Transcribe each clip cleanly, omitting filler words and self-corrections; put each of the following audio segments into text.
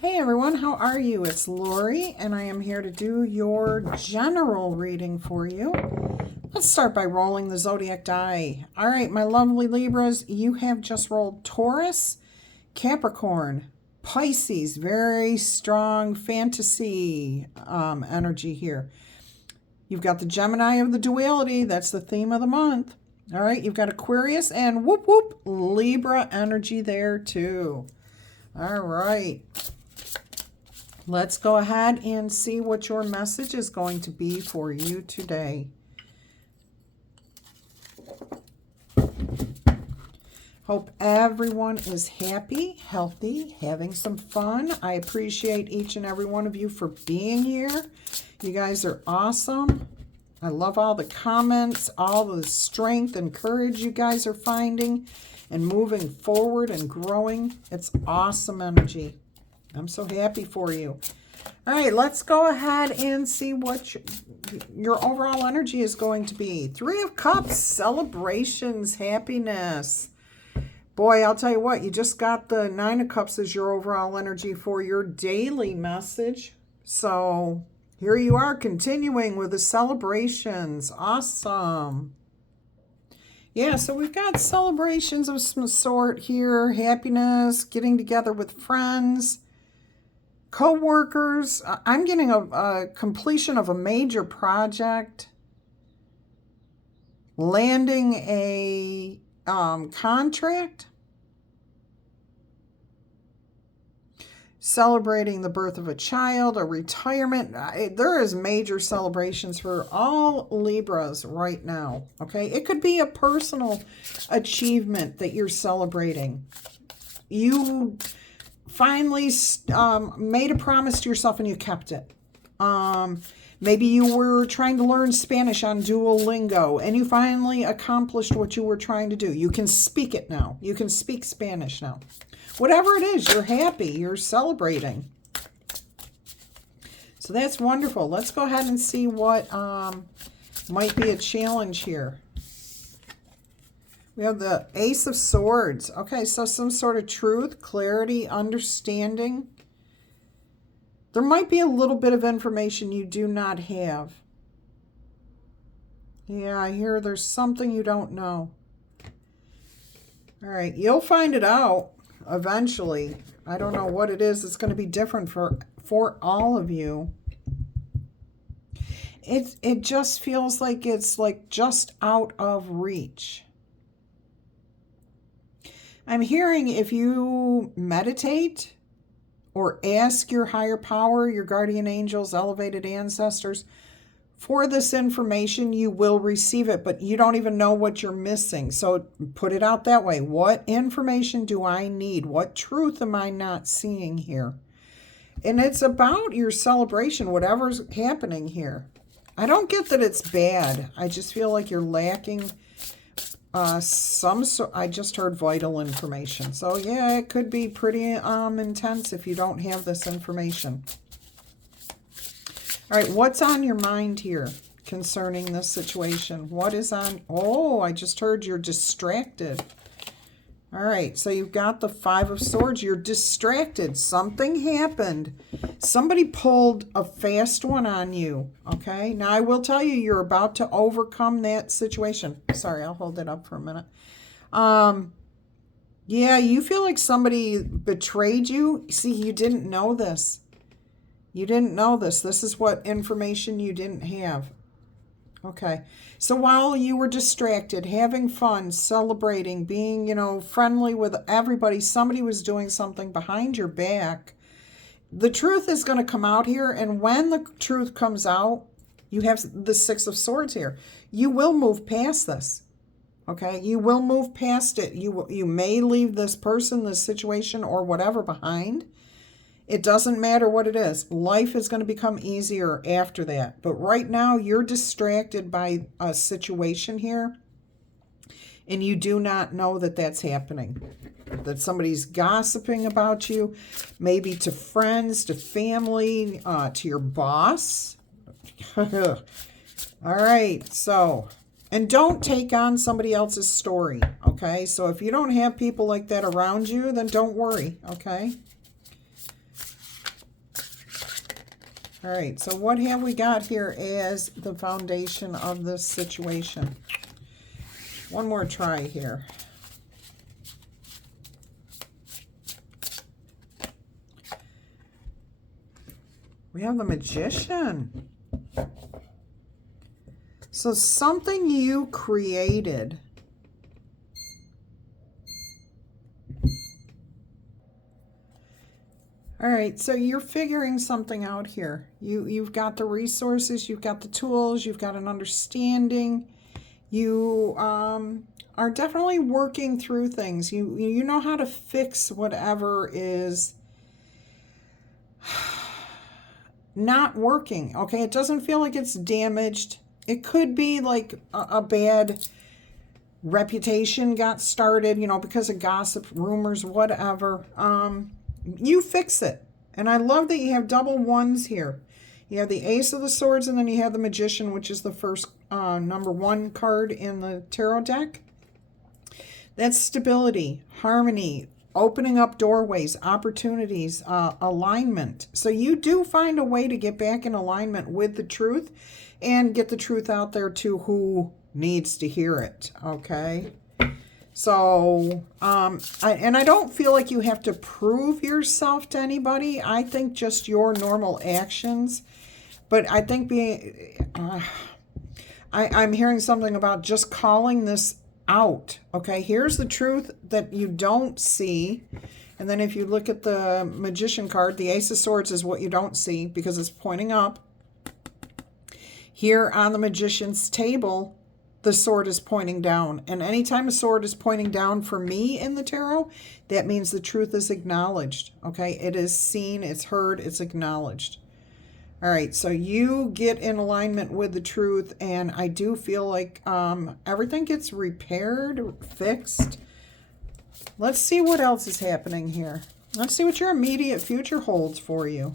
Hey everyone, how are you? It's Laurie, and I am here to do your general reading for you. Let's start by rolling the zodiac die. All right, my lovely Libras, you have just rolled Taurus, Capricorn, Pisces, very strong fantasy energy here. You've got the Gemini of the duality, that's the theme of the month. All right, you've got Aquarius and whoop whoop, Libra energy there too. All right. Let's go ahead and see what your message is going to be for you today. Hope everyone is happy, healthy, having some fun. I appreciate each and every one of you for being here. You guys are awesome. I love all the comments, all the strength and courage you guys are finding and moving forward and growing. It's awesome energy. I'm so happy for you. All right, let's go ahead and see what your overall energy is going to be. Three of Cups, celebrations, happiness. Boy, I'll tell you what, you just got the Nine of Cups as your overall energy for your daily message. So here you are continuing with the celebrations. Awesome. Yeah, so we've got celebrations of some sort here. Happiness, getting together with friends. Co-workers, I'm getting a completion of a major project, landing a contract, celebrating the birth of a child, a retirement. There is major celebrations for all Libras right now, okay? It could be a personal achievement that you're celebrating. You finally made a promise to yourself and you kept it. Maybe you were trying to learn Spanish on Duolingo and you finally accomplished what you were trying to do. You can speak it now. You can speak Spanish now. Whatever it is, you're happy. You're celebrating. So that's wonderful. Let's go ahead and see what might be a challenge here. We have the Ace of Swords. Okay, so some sort of truth, clarity, understanding. There might be a little bit of information you do not have. Yeah, I hear there's something you don't know. All right, you'll find it out eventually. I don't know what it is. It's going to be different for all of you. It just feels like it's like just out of reach. I'm hearing if you meditate or ask your higher power, your guardian angels, elevated ancestors, for this information, you will receive it, but you don't even know what you're missing. So put it out that way. What information do I need? What truth am I not seeing here? And it's about your celebration, whatever's happening here. I don't get that it's bad. I just feel like you're lacking I just heard vital information. So yeah, it could be pretty intense if you don't have this information. All right, what's on your mind here concerning this situation? What is on? Oh, I just heard you're distracted. All right, so you've got the Five of Swords. You're distracted. Something happened. Somebody pulled a fast one on you, okay? Now, I will tell you, you're about to overcome that situation. Sorry, I'll hold it up for a minute. Yeah, you feel like somebody betrayed you. See, you didn't know this. You didn't know this. This is what information you didn't have. Okay, so while you were distracted, having fun, celebrating, being, friendly with everybody, somebody was doing something behind your back. The truth is going to come out here, and when the truth comes out, you have the Six of Swords here. You will move past this, okay? You will move past it. You may leave this person, this situation, or whatever behind. It doesn't matter what it is. Life is going to become easier after that. But right now, you're distracted by a situation here, and you do not know that that's happening. That somebody's gossiping about you, maybe to friends, to family, to your boss. All right, so, and don't take on somebody else's story, okay? So if you don't have people like that around you, then don't worry, okay? All right, so what have we got here as the foundation of this situation? One more try here. We have the Magician. So something you created. All right, so you're figuring something out here. You've got the resources, you've got the tools, you've got an understanding. You are definitely working through things. You know how to fix whatever is not working, okay? It doesn't feel like it's damaged. It could be like a bad reputation got started, because of gossip, rumors, whatever. You fix it. And I love that you have double ones here. You have the Ace of the Swords, and then you have the Magician, which is the first number 1 card in the tarot deck. That's stability, harmony, opening up doorways, opportunities, alignment. So you do find a way to get back in alignment with the truth and get the truth out there to who needs to hear it, okay? So, I don't feel like you have to prove yourself to anybody. I think just your normal actions. But I think I'm hearing something about just calling this out. Okay, here's the truth that you don't see. And then if you look at the Magician card, the Ace of Swords is what you don't see because it's pointing up. Here on the Magician's table, the sword is pointing down. And anytime a sword is pointing down for me in the tarot, that means the truth is acknowledged. Okay, it is seen, it's heard, it's acknowledged. All right, so you get in alignment with the truth, and I do feel like everything gets repaired, fixed. Let's see what else is happening here. Let's see what your immediate future holds for you.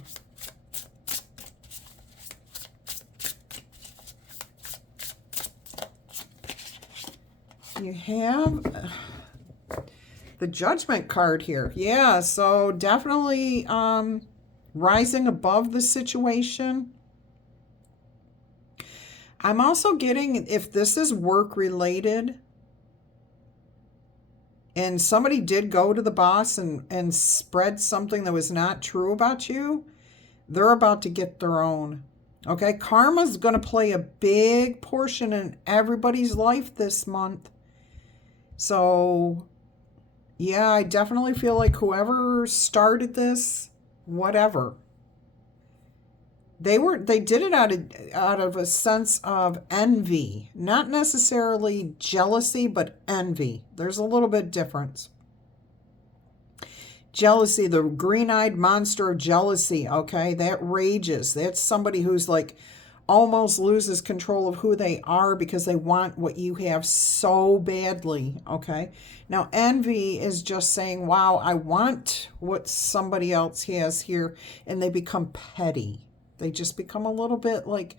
You have the Judgment card here. Yeah, so definitely rising above the situation. I'm also getting, if this is work related and somebody did go to the boss and spread something that was not true about you, they're about to get their own. Okay, karma's going to play a big portion in everybody's life this month. So, yeah, I definitely feel like whoever started this, whatever, they did it out of a sense of envy, not necessarily jealousy, but envy. There's a little bit difference. Jealousy, the green-eyed monster of jealousy, okay, that rages. That's somebody who's like almost loses control of who they are because they want what you have so badly, okay? Now, envy is just saying, wow, I want what somebody else has here, and they become petty. They just become a little bit like,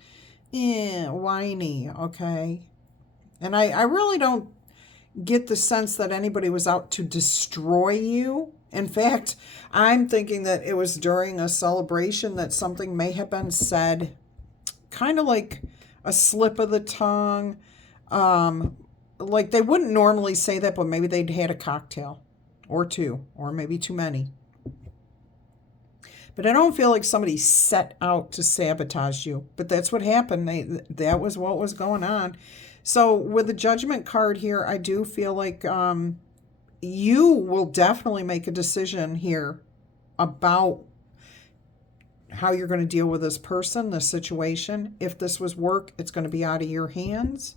whiny, okay? And I really don't get the sense that anybody was out to destroy you. In fact, I'm thinking that it was during a celebration that something may have been said, kind of like a slip of the tongue. Like they wouldn't normally say that, but maybe they'd had a cocktail or two, or maybe too many. But I don't feel like somebody set out to sabotage you. But that's what happened. That was what was going on. So with the Judgment card here, I do feel like you will definitely make a decision here about how you're going to deal with this person, this situation. If this was work, it's going to be out of your hands.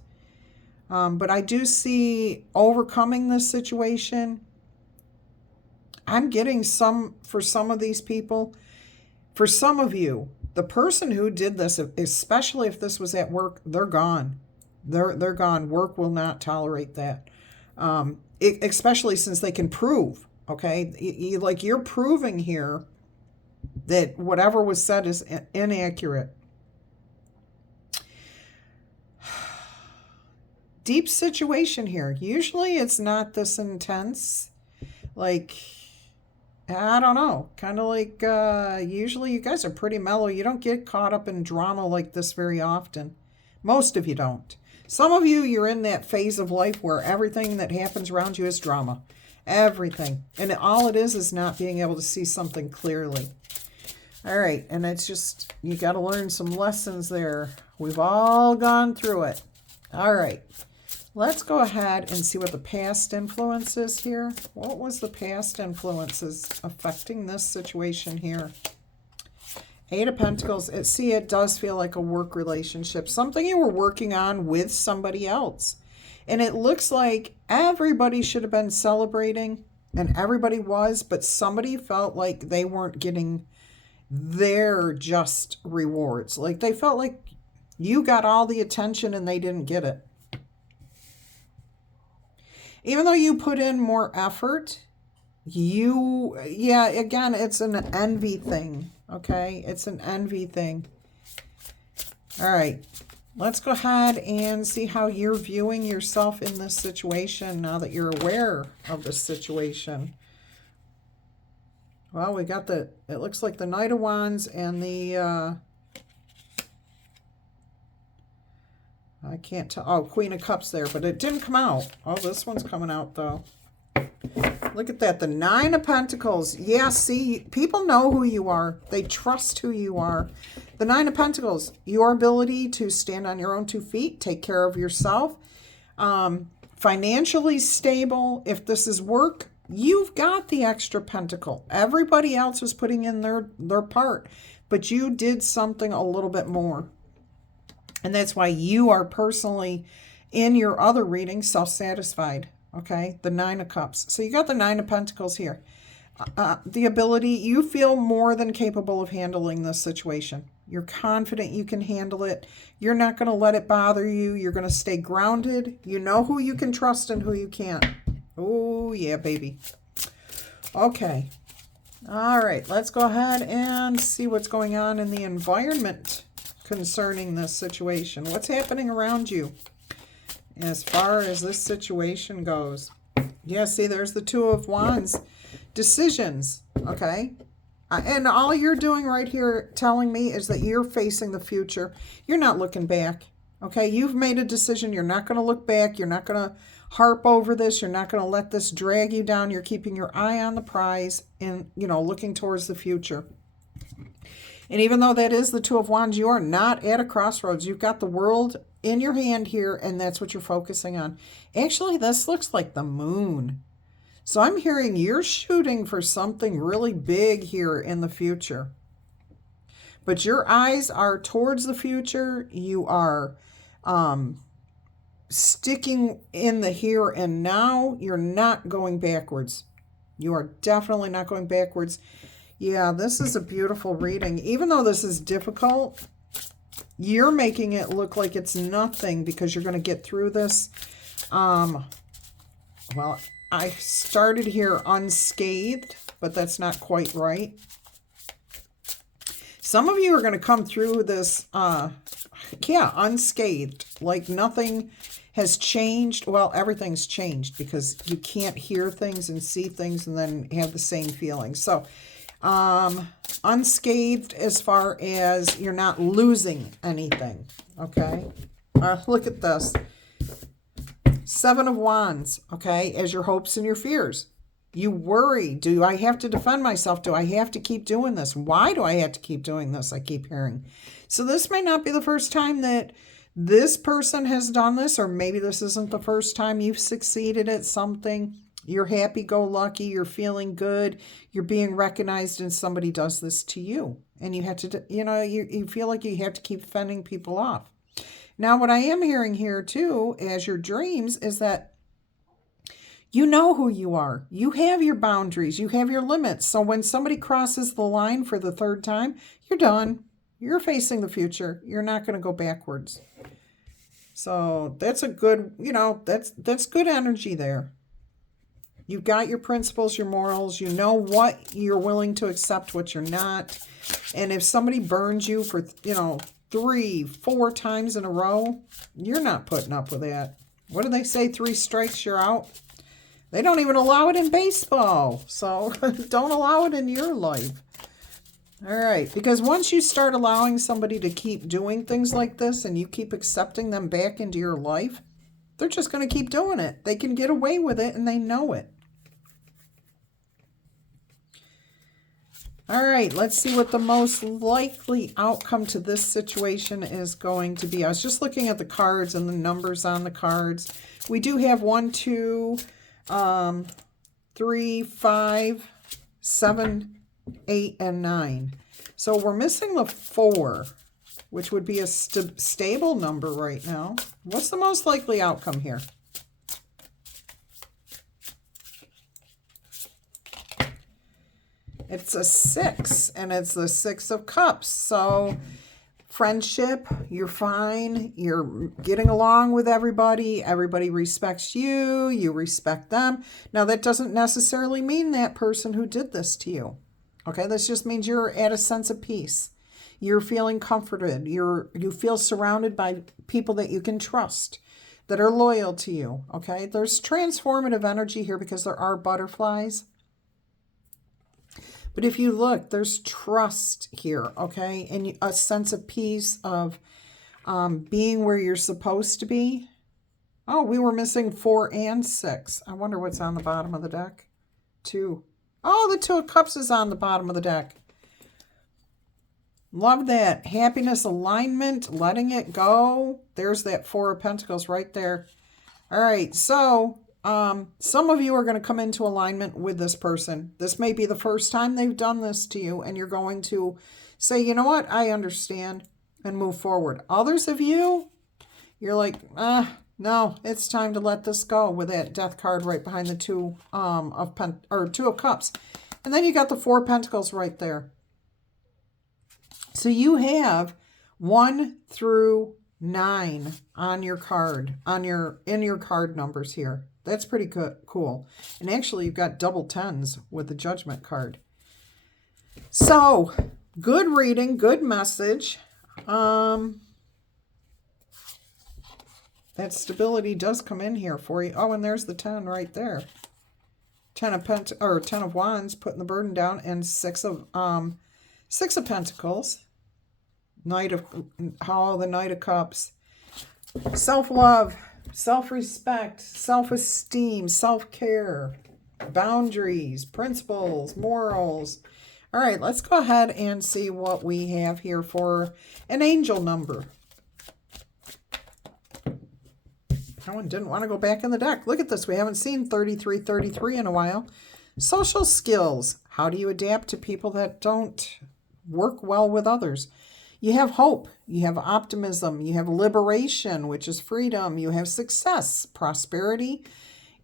But I do see overcoming this situation. I'm getting for some of these people. For some of you, the person who did this, especially if this was at work, they're gone. They're gone. Work will not tolerate that. Especially since they can prove, okay? You're proving here that whatever was said is inaccurate. Deep situation here. Usually it's not this intense. Like, I don't know. Kind of like usually you guys are pretty mellow. You don't get caught up in drama like this very often. Most of you don't. Some of you, you're in that phase of life where everything that happens around you is drama. Everything. And all it is not being able to see something clearly. All right. And it's just, you got to learn some lessons there. We've all gone through it. All right. Let's go ahead and see what the past influence is here. What was the past influences affecting this situation here? Eight of Pentacles. It does feel like a work relationship. Something you were working on with somebody else. And it looks like everybody should have been celebrating, and everybody was, but somebody felt like they weren't getting their just rewards. Like they felt like you got all the attention and they didn't get it. Even though you put in more effort, again, it's an envy thing, okay? It's an envy thing. All right, let's go ahead and see how you're viewing yourself in this situation now that you're aware of the situation. Well, we got it looks like the Knight of Wands and the, I can't tell. Oh, Queen of Cups there, but it didn't come out. Oh, this one's coming out, though. Look at that. The Nine of Pentacles. Yeah, see, people know who you are. They trust who you are. The Nine of Pentacles, your ability to stand on your own 2 feet, take care of yourself, financially stable. If this is work, you've got the extra pentacle. Everybody else was putting in their part, but you did something a little bit more. And that's why you are personally, in your other reading, self-satisfied. Okay, the Nine of Cups. So you got the Nine of Pentacles here. The ability, you feel more than capable of handling this situation. You're confident you can handle it. You're not going to let it bother you. You're going to stay grounded. You know who you can trust and who you can't. Oh, yeah, baby. Okay. All right, let's go ahead and see what's going on in the environment concerning this situation. What's happening around you as far as this situation goes? Yeah, see, there's the Two of Wands. Decisions, okay? And all you're doing right here telling me is that you're facing the future. You're not looking back, okay? You've made a decision. You're not going to look back. You're not going to harp over this. You're not going to let this drag you down. You're keeping your eye on the prize and, looking towards the future. And even though that is the Two of Wands, you are not at a crossroads. You've got the world in your hand here, and that's what you're focusing on. Actually, this looks like the moon. So I'm hearing you're shooting for something really big here in the future. But your eyes are towards the future. You are sticking in the here and now. You're not going backwards. You are definitely not going backwards. Yeah, this is a beautiful reading. Even though this is difficult, you're making it look like it's nothing because you're going to get through this. Well, I started here unscathed, but that's not quite right. Some of you are going to come through this, unscathed, like nothing has changed. Well, everything's changed because you can't hear things and see things and then have the same feeling. So, unscathed as far as you're not losing anything, okay? Look at this. Seven of Wands, okay, as your hopes and your fears. You worry. Do I have to defend myself? Do I have to keep doing this? Why do I have to keep doing this? I keep hearing. So this may not be the first time that this person has done this, or maybe this isn't the first time you've succeeded at something. You're happy-go-lucky. You're feeling good. You're being recognized, and somebody does this to you. And you have to, you feel like you have to keep fending people off. Now, what I am hearing here, too, as your dreams, is that you know who you are. You have your boundaries. You have your limits. So when somebody crosses the line for the third time, you're done. You're facing the future. You're not going to go backwards. So that's a good, that's good energy there. You've got your principles, your morals. You know what you're willing to accept, what you're not. And if somebody burns you for, 3-4 times in a row, you're not putting up with that. What do they say? 3 strikes, you're out. They don't even allow it in baseball. So don't allow it in your life. All right. Because once you start allowing somebody to keep doing things like this and you keep accepting them back into your life, they're just going to keep doing it. They can get away with it and they know it. All right, let's see what the most likely outcome to this situation is going to be. I was just looking at the cards and the numbers on the cards. We do have 1, 2, 3, 5, 7, 8, and 9. So we're missing the 4, which would be a stable number right now. What's the most likely outcome here? It's a 6, and it's the 6 of Cups. So friendship, you're fine. You're getting along with everybody. Everybody respects you. You respect them. Now, that doesn't necessarily mean that person who did this to you. Okay, this just means you're at a sense of peace. You're feeling comforted. You feel surrounded by people that you can trust, that are loyal to you. Okay, there's transformative energy here because there are butterflies. But if you look, there's trust here, okay? And a sense of peace of being where you're supposed to be. Oh, we were missing 4 and 6. I wonder what's on the bottom of the deck. 2. Oh, the 2 of Cups is on the bottom of the deck. Love that. Happiness, alignment, letting it go. There's that 4 of Pentacles right there. All right, so some of you are going to come into alignment with this person. This may be the first time they've done this to you, and you're going to say, you know what, I understand, and move forward. Others of you, you're like, no, it's time to let this go, with that Death card right behind the 2 of Cups. And then you got the 4 of Pentacles right there. So you have 1 through 9 on your card, in your card numbers here. That's pretty good, cool. And actually, you've got double 10s with the Judgment card. So, good reading, good message. That stability does come in here for you. Oh, and there's the 10 right there. 10 of Wands, putting the burden down, and 6 of Pentacles. The Knight of Cups. Self-love, self-respect, self-esteem, self-care, boundaries, principles, morals. All right, let's go ahead and see what we have here for an angel number. That one didn't want to go back in the deck. Look at this. We haven't seen 3333 in a while. Social skills. How do you adapt to people that don't work well with others? You have hope, you have optimism, you have liberation, which is freedom, you have success, prosperity,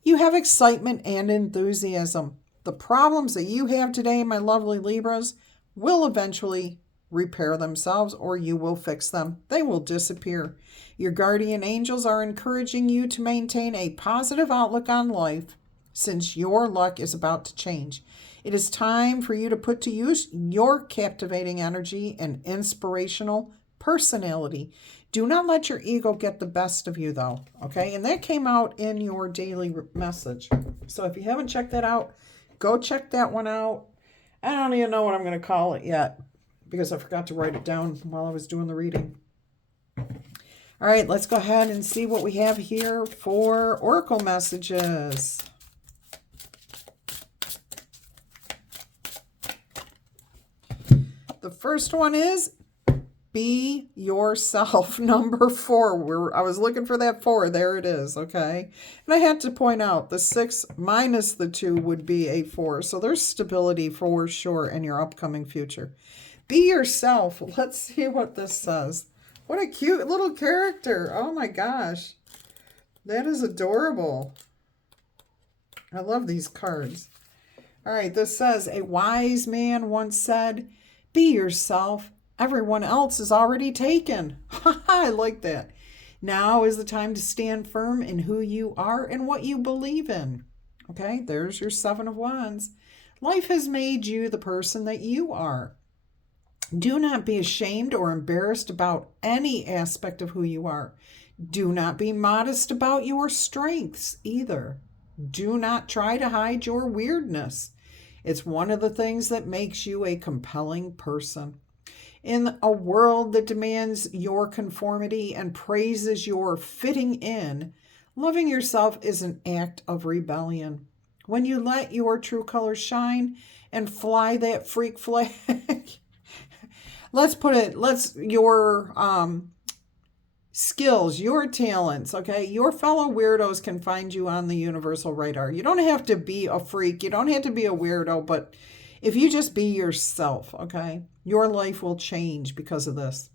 you have excitement and enthusiasm. The problems that you have today, my lovely Libras, will eventually repair themselves, or you will fix them. They will disappear. Your guardian angels are encouraging you to maintain a positive outlook on life, since your luck is about to change. It is time for you to put to use your captivating energy and inspirational personality. Do not let your ego get the best of you, though, okay? And that came out in your daily message. So if you haven't checked that out, go check that one out. I don't even know what I'm going to call it yet, because I forgot to write it down while I was doing the reading. All right, let's go ahead and see what we have here for Oracle messages. The first one is be yourself, number 4. I was looking for that 4. There it is, okay? And I had to point out the 6 minus the 2 would be a 4. So there's stability for sure in your upcoming future. Be yourself. Let's see what this says. What a cute little character. Oh my gosh. That is adorable. I love these cards. All right, this says, a wise man once said, be yourself. Everyone else is already taken. I like that. Now is the time to stand firm in who you are and what you believe in. Okay, there's your 7 of Wands. Life has made you the person that you are. Do not be ashamed or embarrassed about any aspect of who you are. Do not be modest about your strengths either. Do not try to hide your weirdness. It's one of the things that makes you a compelling person. In a world that demands your conformity and praises your fitting in, loving yourself is an act of rebellion. When you let your true colors shine and fly that freak flag, your skills, your talents, okay? Your fellow weirdos can find you on the universal radar. You don't have to be a freak. You don't have to be a weirdo, but if you just be yourself, okay, your life will change because of this.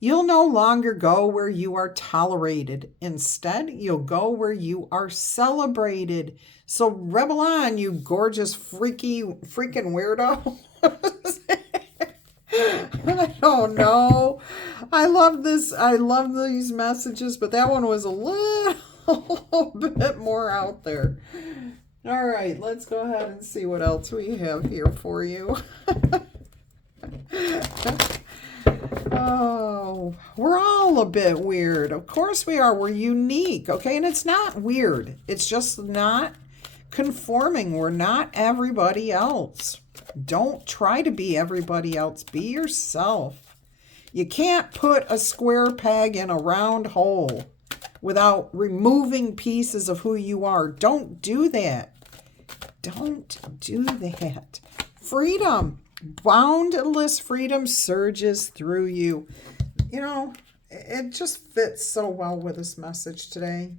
You'll no longer go where you are tolerated. Instead, you'll go where you are celebrated. So rebel on, you gorgeous, freaking weirdo. I don't know. I love this. I love these messages, but that one was a little bit more out there. All right, let's go ahead and see what else we have here for you. Oh, we're all a bit weird. Of course we are. We're unique, okay? And it's not weird. It's just not conforming. We're not everybody else. Don't try to be everybody else. Be yourself. You can't put a square peg in a round hole without removing pieces of who you are. Don't do that. Don't do that. Freedom. Boundless freedom surges through you. You know, it just fits so well with this message today.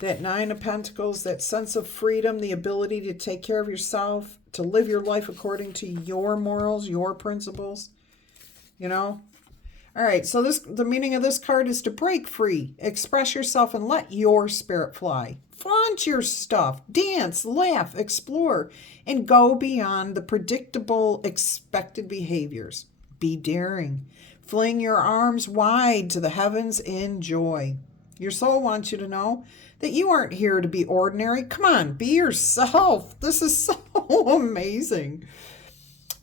That Nine of Pentacles, that sense of freedom, the ability to take care of yourself, to live your life according to your morals, your principles, you know. All right, so the meaning of this card is to break free, express yourself, and let your spirit fly. Flaunt your stuff, dance, laugh, explore, and go beyond the predictable, expected behaviors. Be daring. Fling your arms wide to the heavens in joy. Your soul wants you to know that you aren't here to be ordinary. Come on, be yourself. This is so amazing.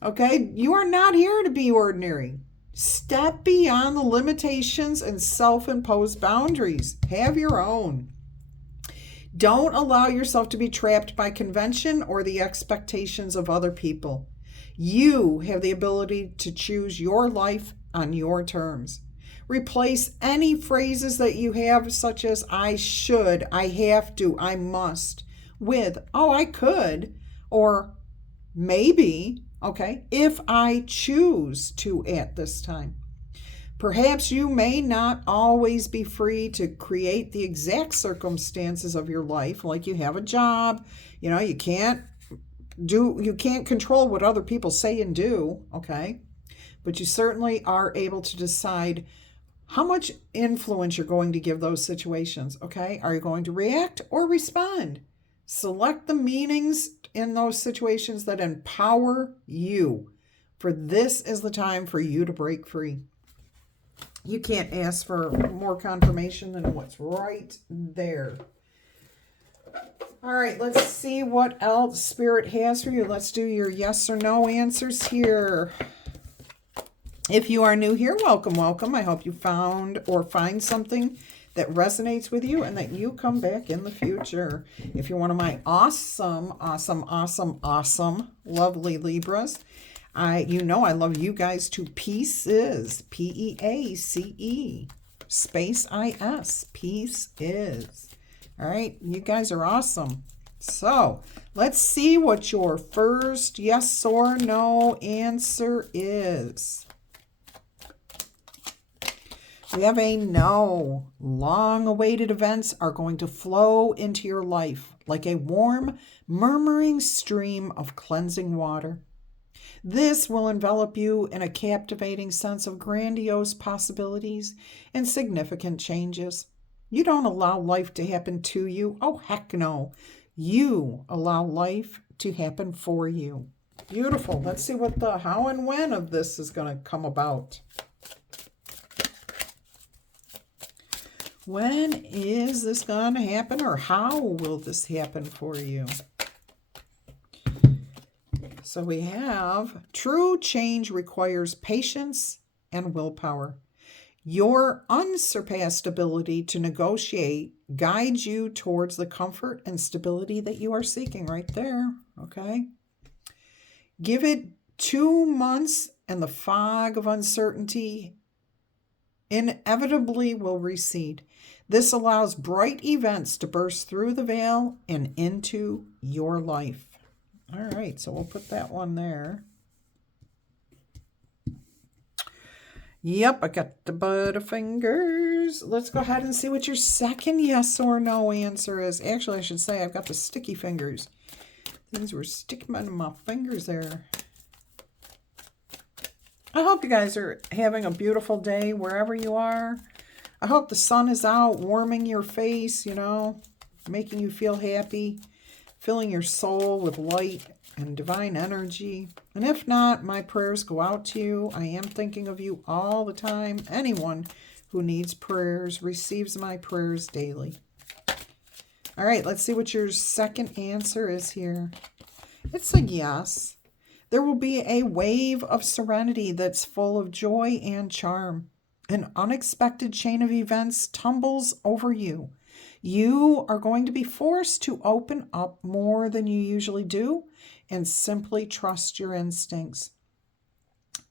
Okay, you are not here to be ordinary. Step beyond the limitations and self-imposed boundaries. Have your own. Don't allow yourself to be trapped by convention or the expectations of other people. You have the ability to choose your life on your terms. Replace any phrases that you have, such as I should, I have to, I must, with, oh, I could, or maybe, okay, if I choose to at this time. Perhaps you may not always be free to create the exact circumstances of your life, like you have a job, you know, you can't control what other people say and do, okay? But you certainly are able to decide how much influence you're going to give those situations, okay? Are you going to react or respond? Select the meanings in those situations that empower you, for this is the time for you to break free. You can't ask for more confirmation than what's right there. All right, let's see what else Spirit has for you. Let's do your yes or no answers here. If you are new here, welcome, welcome. I hope you found or find something that resonates with you and that you come back in the future. If you're one of my awesome, lovely Libras, I love you guys to pieces. P-E-A-C-E space I-S. Peace is. All right, you guys are awesome. So let's see what your first yes or no answer is. We have a no. Long-awaited events are going to flow into your life like a warm, murmuring stream of cleansing water. This will envelop you in a captivating sense of grandiose possibilities and significant changes. You don't allow life to happen to you. Oh, heck no. You allow life to happen for you. Beautiful. Let's see what the how and when of this is going to come about. When is this going to happen, or how will this happen for you? So we have true change requires patience and willpower. Your unsurpassed ability to negotiate guides you towards the comfort and stability that you are seeking right there. Okay. Give it 2 months and the fog of uncertainty inevitably will recede. This allows bright events to burst through the veil and into your life. All right, so we'll put that one there. Yep, I got the butterfingers. Let's go ahead and see what your second yes or no answer is. Actually, I should say I've got the sticky fingers. Things were sticking into my fingers there. I hope you guys are having a beautiful day wherever you are. I hope the sun is out, warming your face, you know, making you feel happy, filling your soul with light and divine energy. And if not, my prayers go out to you. I am thinking of you all the time. Anyone who needs prayers receives my prayers daily. All right, let's see what your second answer is here. It's a yes. There will be a wave of serenity that's full of joy and charm. An unexpected chain of events tumbles over you. You are going to be forced to open up more than you usually do and simply trust your instincts.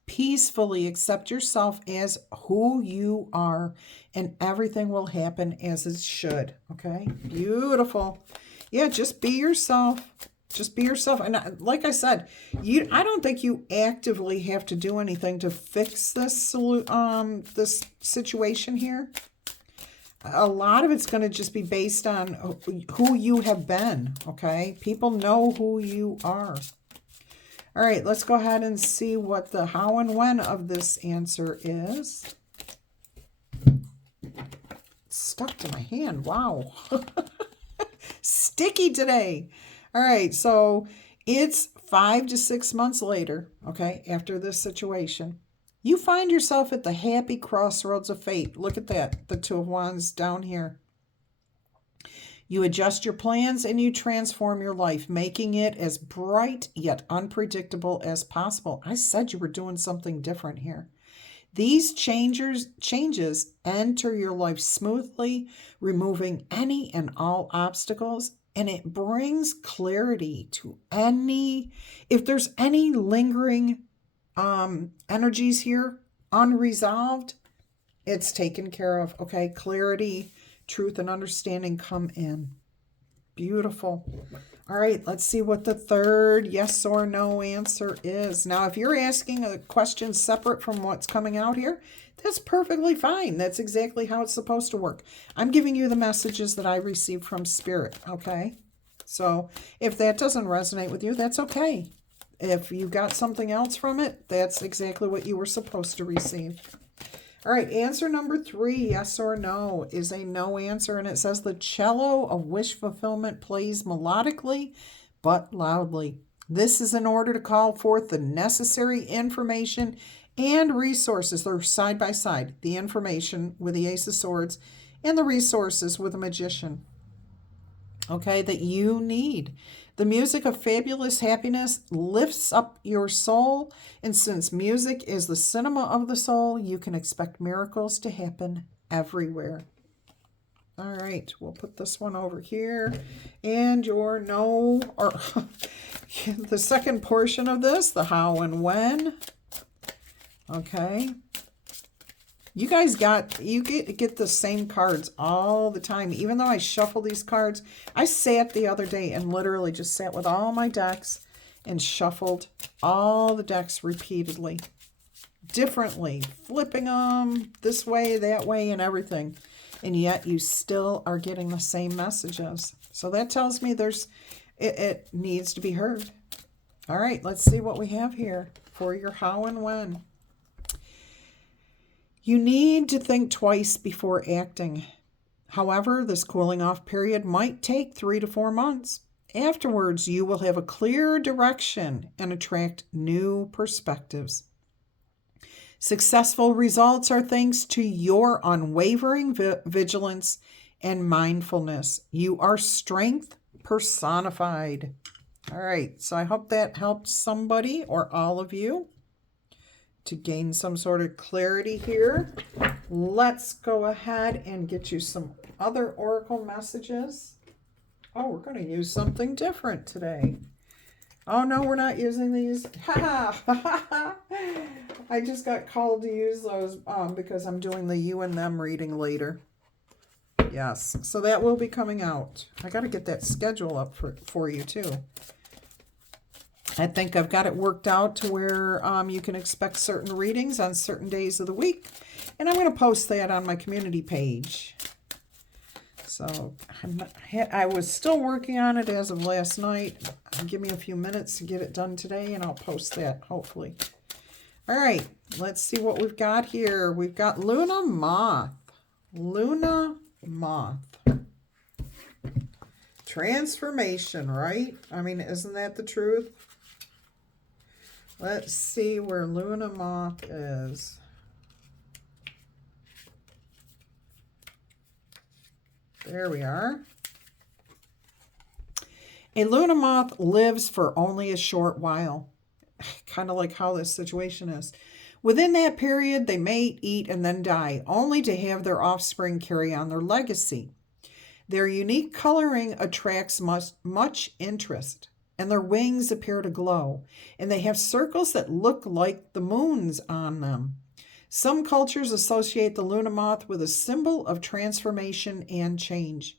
Peacefully accept yourself as who you are, and everything will happen as it should. Okay? Beautiful. Yeah, just be yourself. Just be yourself. And like I said, I don't think you actively have to do anything to fix this situation here. A lot of it's going to just be based on who you have been, okay? People know who you are. All right, let's go ahead and see what the how and when of this answer is. It's stuck to my hand. Wow. Sticky today. All right, so it's 5 to 6 months later, okay, after this situation. You find yourself at the happy crossroads of fate. Look at that, the Two of Wands down here. You adjust your plans and you transform your life, making it as bright yet unpredictable as possible. I said you were doing something different here. These changes enter your life smoothly, removing any and all obstacles, and it brings clarity to if there's any lingering energies here, unresolved, it's taken care of. Okay, clarity, truth, and understanding come in. Beautiful. All right, let's see what the third yes or no answer is. Now, if you're asking a question separate from what's coming out here, that's perfectly fine. That's exactly how it's supposed to work. I'm giving you the messages that I received from Spirit, okay? So if that doesn't resonate with you, that's okay. If you got something else from it, that's exactly what you were supposed to receive. All right, answer number 3, yes or no, is a no answer. And it says the cello of wish fulfillment plays melodically but loudly. This is in order to call forth the necessary information and resources. They're side by side. The information with the Ace of Swords and the resources with the Magician. Okay, that you need. The music of fabulous happiness lifts up your soul, and since music is the cinema of the soul, you can expect miracles to happen everywhere. All right, we'll put this one over here. And your no, or the second portion of this, the how and when. Okay. You guys get the same cards all the time. Even though I shuffle these cards, I sat the other day and literally just sat with all my decks and shuffled all the decks repeatedly, differently, flipping them this way, that way, and everything. And yet you still are getting the same messages. So that tells me it needs to be heard. All right, let's see what we have here for your how and when. You need to think twice before acting. However, this cooling off period might take 3 to 4 months. Afterwards, you will have a clear direction and attract new perspectives. Successful results are thanks to your unwavering vigilance and mindfulness. You are strength personified. All right, so I hope that helps somebody or all of you to gain some sort of clarity here let's go ahead and get you some other oracle messages. Oh, we're going to use something different today. Oh, no, we're not using these. I just got called to use those because I'm doing the you and them reading later. Yes, so that will be coming out. I got to get that schedule up for you, too. I think I've got it worked out to where you can expect certain readings on certain days of the week. And I'm going to post that on my community page. So I was still working on it as of last night. Give me a few minutes to get it done today, and I'll post that, hopefully. All right, let's see what we've got here. We've got Luna Moth. Luna Moth. Transformation, right? I mean, isn't that the truth? Let's see where Luna Moth is. There we are. A Luna Moth lives for only a short while, kind of like how this situation is. Within that period, they mate, eat, and then die, only to have their offspring carry on their legacy. Their unique coloring attracts much interest, and their wings appear to glow, and they have circles that look like the moons on them. Some cultures associate the Luna Moth with a symbol of transformation and change.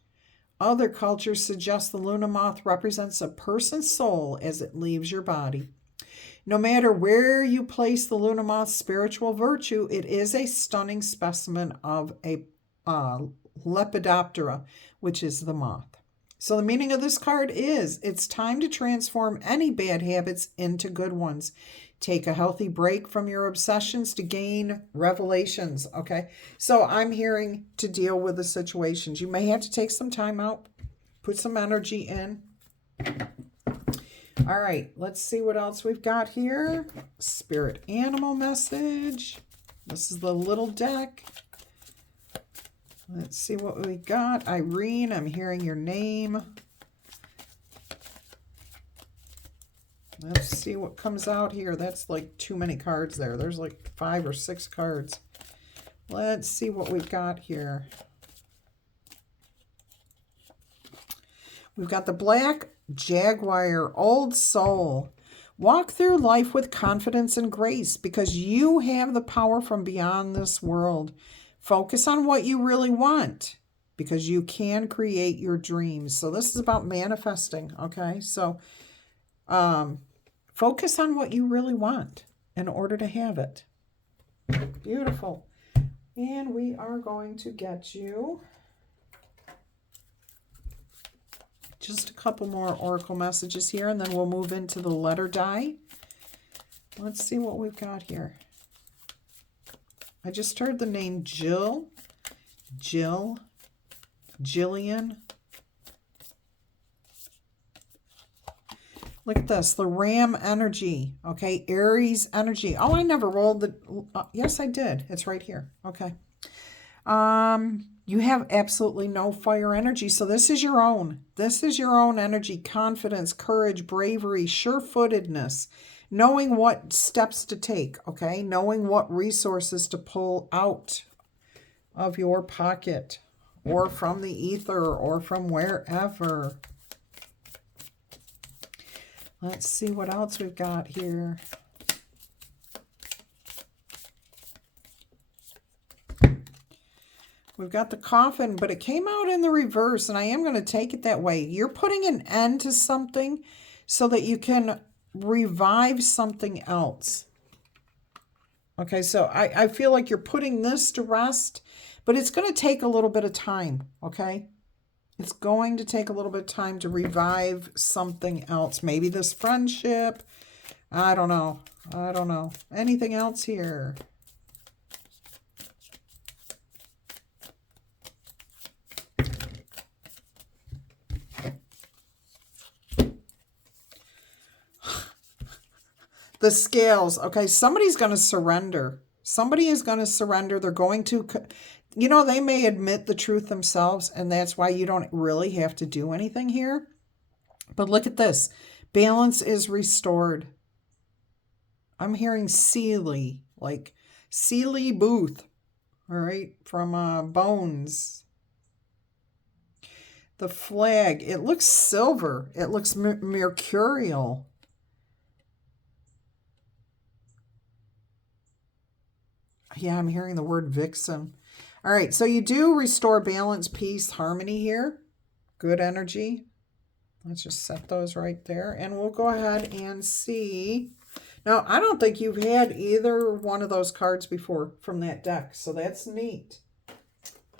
Other cultures suggest the Luna Moth represents a person's soul as it leaves your body. No matter where you place the Luna Moth's spiritual virtue, it is a stunning specimen of a Lepidoptera, which is the moth. So the meaning of this card is, it's time to transform any bad habits into good ones. Take a healthy break from your obsessions to gain revelations, okay? So I'm hearing to deal with the situations. You may have to take some time out, put some energy in. All right, let's see what else we've got here. Spirit animal message. This is the little deck. Let's see what we got. Irene, I'm hearing your name. Let's see what comes out here. That's like too many cards there. There's like 5 or 6 cards. Let's see what we've got here. We've got the Black Jaguar, Old Soul. Walk through life with confidence and grace because you have the power from beyond this world. Focus on what you really want because you can create your dreams. So this is about manifesting, okay? So focus on what you really want in order to have it. Beautiful. And we are going to get you just a couple more oracle messages here, and then we'll move into the letter die. Let's see what we've got here. I just heard the name Jill, Jillian. Look at this, the Ram energy, okay, Aries energy. Oh, I never rolled the, yes, I did. It's right here, okay. You have absolutely no fire energy, so this is your own. This is your own energy, confidence, courage, bravery, sure-footedness, knowing what steps to take, okay, knowing what resources to pull out of your pocket or from the ether or from wherever. Let's see what else we've got here. We've got the Coffin, but it came out in the reverse, and I am going to take it that way. You're putting an end to something so that you can revive something else. Okay, so I feel like you're putting this to rest, but it's going to take a little bit of time, okay? It's going to take a little bit of time to revive something else. Maybe this friendship. I don't know. I don't know. Anything else here? The scales. Okay, somebody's going to surrender. Somebody is going to surrender. They're going to, you know, they may admit the truth themselves, and that's why you don't really have to do anything here. But look at this. Balance is restored. I'm hearing Sealy, like Sealy Booth. all right, from Bones. The flag, it looks silver. It looks mercurial. Yeah, I'm hearing the word vixen. All right, so you do restore balance, peace, harmony here. Good energy. Let's just set those right there. And we'll go ahead and see. Now, I don't think you've had either one of those cards before from that deck. So that's neat.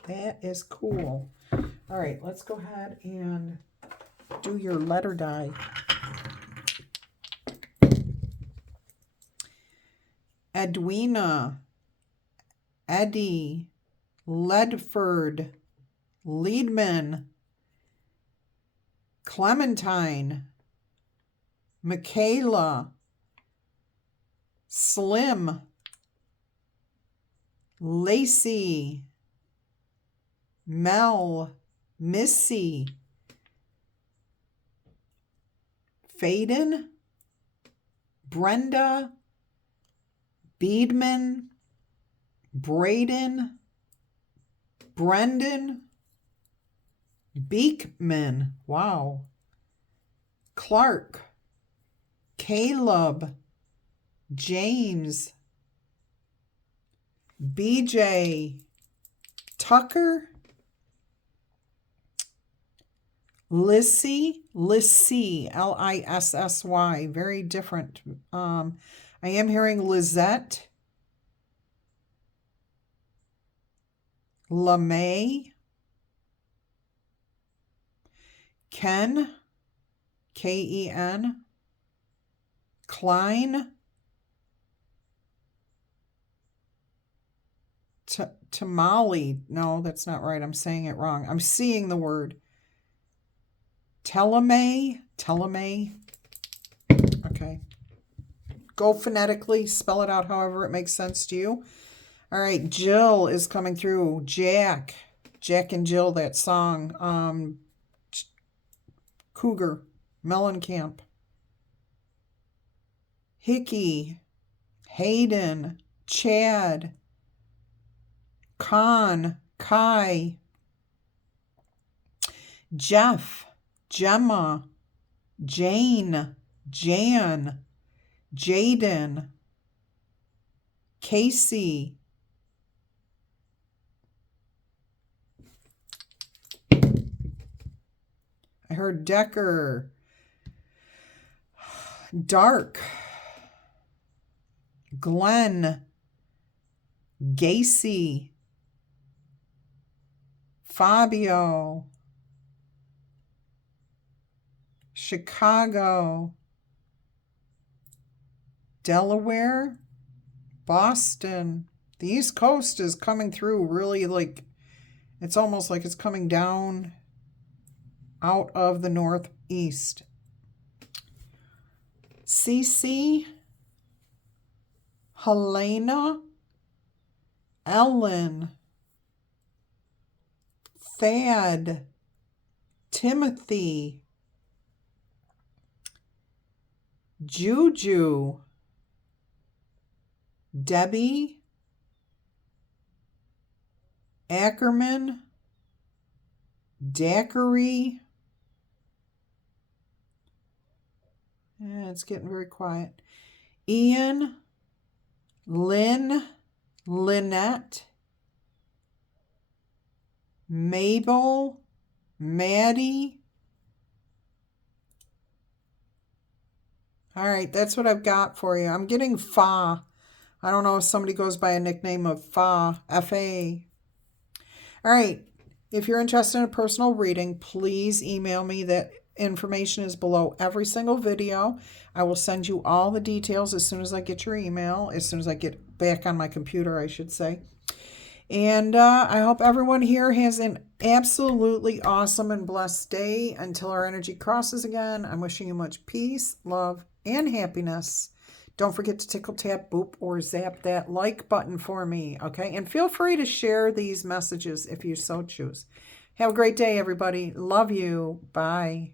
That is cool. All right, let's go ahead and do your letter die. Edwina, Eddie, Ledford, Leadman, Clementine, Michaela, Slim, Lacey, Mel, Missy, Faden, Brenda, Beedman, Braden, Brendan, Beekman, wow, Clark, Caleb, James, BJ, Tucker, Lissy, Lissy, very different. I am hearing Lizette, LeMay, Ken, Ken, Klein, Tamale. No, that's not right. I'm saying it wrong. I'm seeing the word. Telemay. Okay. Go phonetically. Spell it out however it makes sense to you. All right. Jill is coming through. Jack and Jill, that song. Cougar. Mellencamp. Hickey. Hayden. Chad. Con. Kai. Jeff. Gemma, Jane, Jan, Jaden, Casey, I heard Decker, Dark, Glenn, Gacy, Fabio, Chicago, Delaware, Boston. The East Coast is coming through really like, it's almost like it's coming down out of the Northeast. CC, Helena, Ellen, Thad, Timothy, Juju, Debbie, Ackerman, Daiquiri. Yeah, it's getting very quiet. Ian, Lynn, Lynette, Mabel, Maddie. All right, that's what I've got for you. I'm getting Fa. I don't know if somebody goes by a nickname of Fa, F-A. All right, if you're interested in a personal reading, please email me. That information is below every single video. I will send you all the details as soon as I get your email, as soon as I get back on my computer, I should say. And I hope everyone here has an absolutely awesome and blessed day. Until our energy crosses again, I'm wishing you much peace, love, and happiness. Don't forget to tickle, tap, boop, or zap that like button for me, okay? And feel free to share these messages if you so choose. Have a great day, everybody. Love you. Bye.